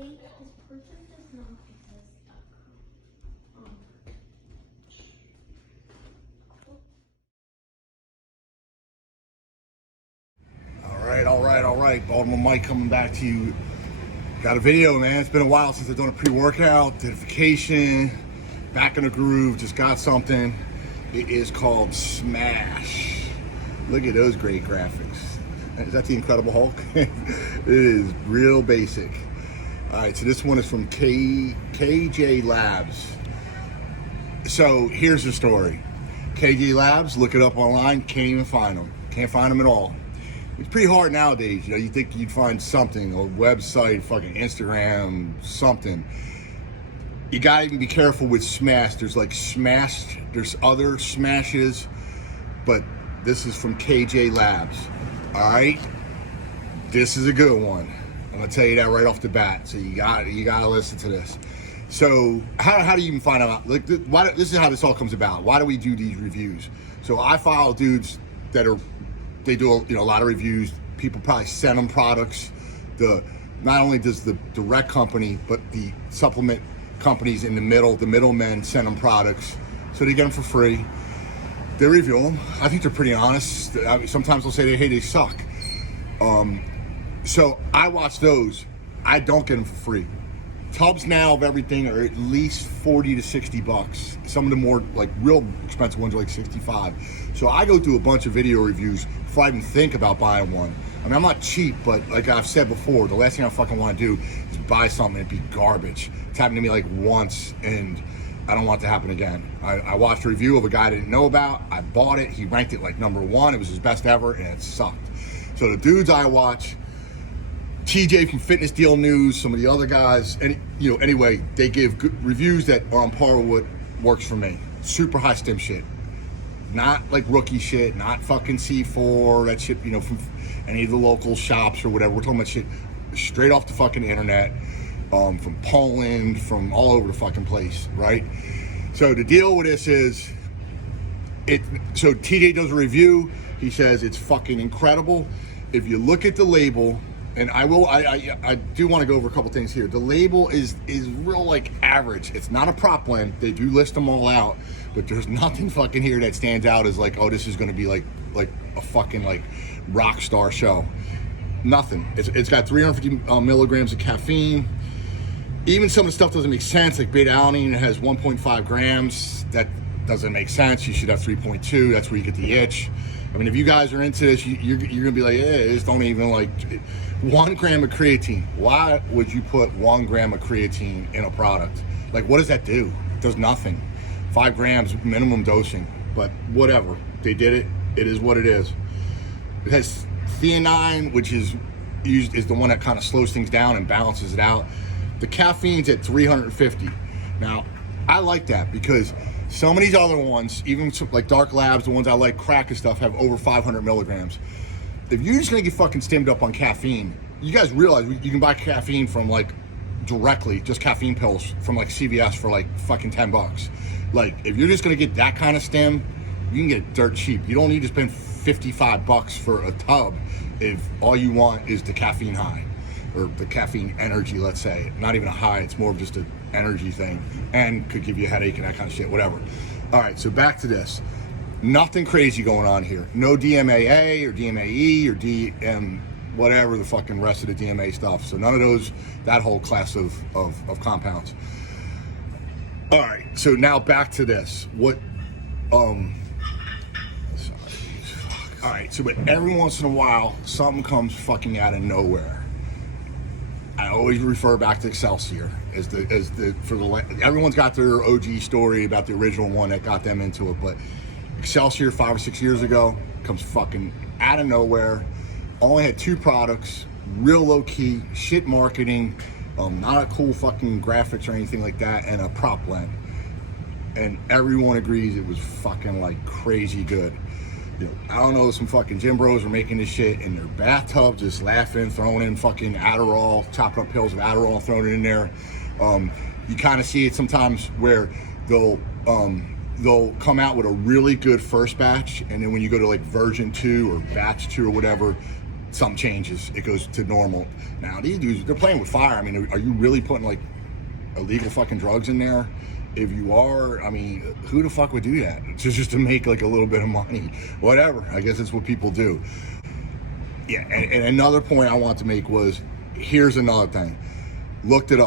link. This person does not exist. All right. Baltimore Mike coming back to you. Got a video, man. It's been a while since I've done a pre-workout, dedication, back in the groove, just got something. It is called Smash. Look at those great graphics. Is that the Incredible Hulk? It is real basic. All right, so this one is from KJLabs. So here's the story. KJLabs, look it up online, can't even find them. Can't find them at all. It's pretty hard nowadays, you know, you think you'd find something, a website, fucking Instagram, something. You gotta even be careful with Smash. There's like Smash, there's other Smashes, but this is from KJLabs, all right? This is a good one. I'm gonna tell you that right off the bat, so you gotta listen to this. So how do you even find out? Like, this is how this all comes about. Why do we do these reviews? So I follow dudes that they do a lot of reviews. People probably send them products. Not only does the direct company, but the supplement companies in the middlemen send them products, so they get them for free. They review them. I think they're pretty honest. Sometimes they'll say, hey, they suck. So I watch those. I don't get them for free. Tubs now of everything are at least 40 to 60 bucks. Some of the more like real expensive ones are like 65. So I go through a bunch of video reviews before I even think about buying one. I mean, I'm not cheap, but like I've said before, the last thing I fucking want to do is buy something and be garbage. It's happened to me like once, and I don't want it to happen again. I watched a review of a guy I didn't know about. I bought it. He ranked it like #1. It was his best ever, and it sucked. So the dudes I watch, TJ from Fitness Deal News, some of the other guys, and anyway, they give good reviews that are on par with what works for me. Super high stim shit, not like rookie shit, not fucking C4, that shit, from any of the local shops or whatever. We're talking about shit straight off the fucking internet, from Poland, from all over the fucking place, right? So the deal with this is, so TJ does a review. He says it's fucking incredible. If you look at the label, and I do want to go over a couple things here. The label is real like average. It's not a prop blend. They do list them all out, but there's nothing fucking here that stands out as like, oh, this is going to be like a fucking like rock star show. Nothing. It's got 350 milligrams of caffeine. Even some of the stuff doesn't make sense. Like beta alanine has 1.5 grams. That doesn't make sense. You should have 3.2. That's where you get the itch. I mean, if you guys are into this, you're gonna be like, this don't even like 1 gram of creatine. Why would you put 1 gram of creatine in a product? Like, what does that do? It does nothing. 5 grams minimum dosing, but whatever. They did it. It is what it is. It has theanine, which is the one that kind of slows things down and balances it out. The caffeine's at 350. Now, I like that because some of these other ones, even like Dark Labs, the ones I like, crack and stuff, have over 500 milligrams. If you're just gonna get fucking stimmed up on caffeine, you guys realize you can buy caffeine from like directly, just caffeine pills from like CVS for like fucking 10 bucks. Like, if you're just gonna get that kind of stim, you can get it dirt cheap. You don't need to spend 55 bucks for a tub if all you want is the caffeine high, or the caffeine energy, let's say. Not even a high, it's more of just an energy thing, and could give you a headache and that kind of shit, whatever. All right, so back to this. Nothing crazy going on here. No DMAA or DMAE or DM, whatever the fucking rest of the DMA stuff. So none of those, that whole class of compounds. All right, so now back to this. All right, so but every once in a while, something comes fucking out of nowhere. I always refer back to Excelsior everyone's got their OG story about the original one that got them into it, but Excelsior 5 or 6 years ago comes fucking out of nowhere. Only had 2 products, real low key, shit marketing, not a cool fucking graphics or anything like that, and a prop blend. And everyone agrees it was fucking like crazy good. I don't know, some fucking gym bros are making this shit in their bathtub, just laughing, throwing in fucking Adderall, chopping up pills of Adderall, throwing it in there. You kind of see it sometimes where they'll come out with a really good first batch, and then when you go to like version 2 or batch 2 or whatever, something changes. It goes to normal. Now these dudes, they're playing with fire. I mean, are you really putting like illegal fucking drugs in there? If you are, I mean, who the fuck would do that? Just to make like a little bit of money, whatever. I guess that's what people do. Yeah, and another point I want to make was, here's another thing. Just looked it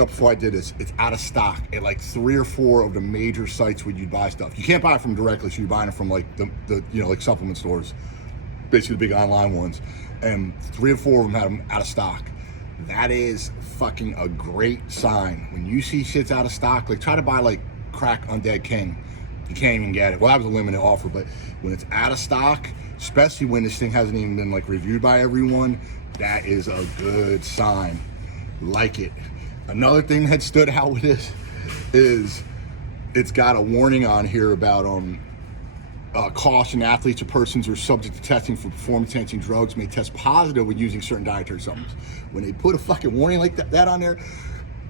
up before I did this. It's out of stock at like 3 or 4 of the major sites where you buy stuff. You can't buy it from directly, so you're buying it from like the like supplement stores, basically the big online ones. And 3 or 4 of them had them out of stock. That is fucking a great sign. When you see shit's out of stock, like try to buy like crack Undead King. You can't even get it. Well, that was a limited offer, but when it's out of stock, especially when this thing hasn't even been like reviewed by everyone, that is a good sign. Like it. Another thing that stood out with this is it's got a warning on here about caution: athletes or persons who are subject to testing for performance-enhancing drugs may test positive when using certain dietary supplements. When they put a fucking warning like that on there,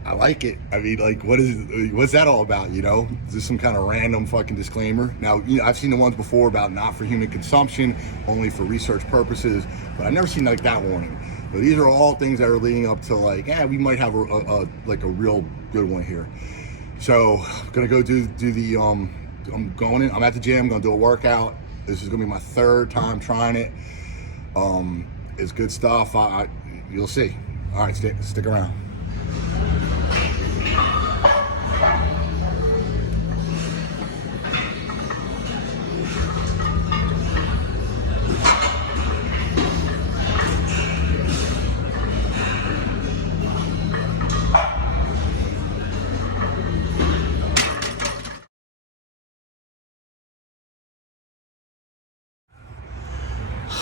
I like it. I mean, like, what's that all about, you know? Is this some kind of random fucking disclaimer? Now, you know, I've seen the ones before about not for human consumption, only for research purposes, but I've never seen like that warning. But these are all things that are leading up to like, yeah, we might have a real good one here. So I'm gonna go do the I'm going in. I'm at the gym. Gonna do a workout. This is gonna be my 3rd time trying it. It's good stuff. You'll see. All right, stick around.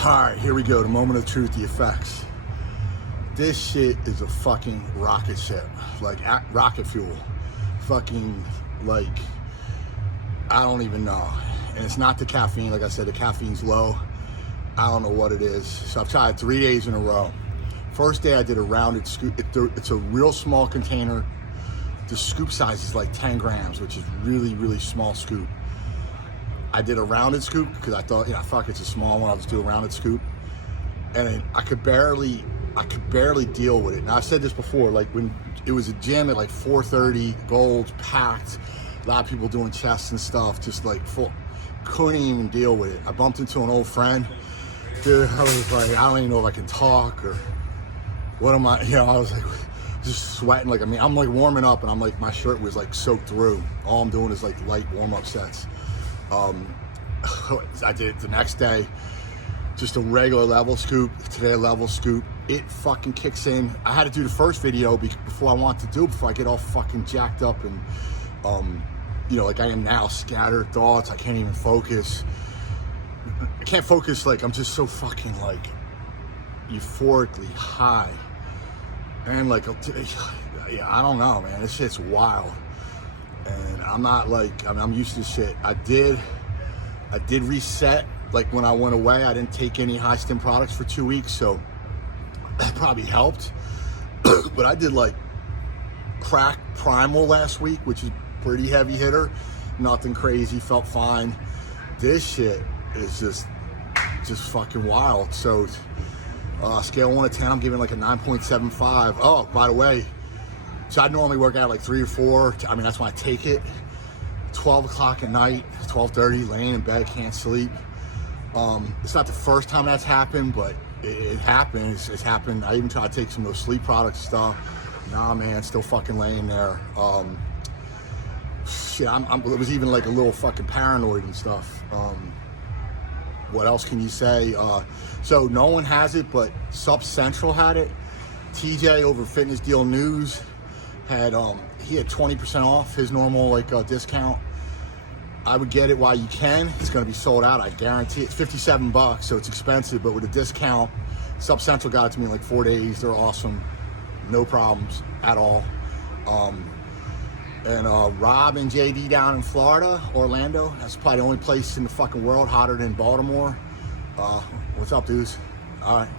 All right, here we go. The moment of truth, the effects. This shit is a fucking rocket ship, like rocket fuel. Fucking, like, I don't even know. And it's not the caffeine. Like I said, the caffeine's low. I don't know what it is. So I've tried 3 days in a row. First day I did a rounded scoop. It's a real small container. The scoop size is like 10 grams, which is really, really small scoop. I did a rounded scoop because I thought, fuck, it's a small one. I'll just do a rounded scoop. And I could barely deal with it. Now, I've said this before, like when it was a gym at like 4:30, gold, packed, a lot of people doing chests and stuff, just like full, couldn't even deal with it. I bumped into an old friend. Dude, I was like, I don't even know if I can talk or what am I, I was like, just sweating. Like, I mean, I'm like warming up and I'm like, my shirt was like soaked through. All I'm doing is like light warm-up sets. I did it the next day, just a regular level scoop. Today a level scoop. It fucking kicks in. I had to do the first video before I want to do, before I get all fucking jacked up and like I am now, scattered thoughts. I can't even focus. I can't focus. Like, I'm just so fucking like euphorically high, and like, yeah, I don't know, man. This shit's wild. And I'm not like, I mean, I'm used to shit. I did reset. Like when I went away, I didn't take any high stim products for 2 weeks, so that probably helped. But I did like crack primal last week, which is pretty heavy hitter. Nothing crazy, felt fine. This shit is just fucking wild. So scale 1 to 10, I'm giving like a 9.75. Oh, by the way, so I normally work out like 3 or 4. I mean, that's when I take it. 12 o'clock at night, 12:30, laying in bed, can't sleep. It's not the first time that's happened, but it happens. It's happened. I even tried to take some of those sleep products and stuff. Nah, man, still fucking laying there. Shit, it was even like a little fucking paranoid and stuff. What else can you say? So no one has it, but Sub Central had it. TJ over Fitness Deal News had he had 20% off his normal discount. I would get it while you can. It's going to be sold out, I guarantee. It's $57, so it's expensive, but with a discount, Sub Central got it to me in like 4 days. They're awesome, no problems at all. And Rob and JD down in Florida, Orlando. That's probably the only place in the fucking world hotter than Baltimore. What's up, dudes? All right.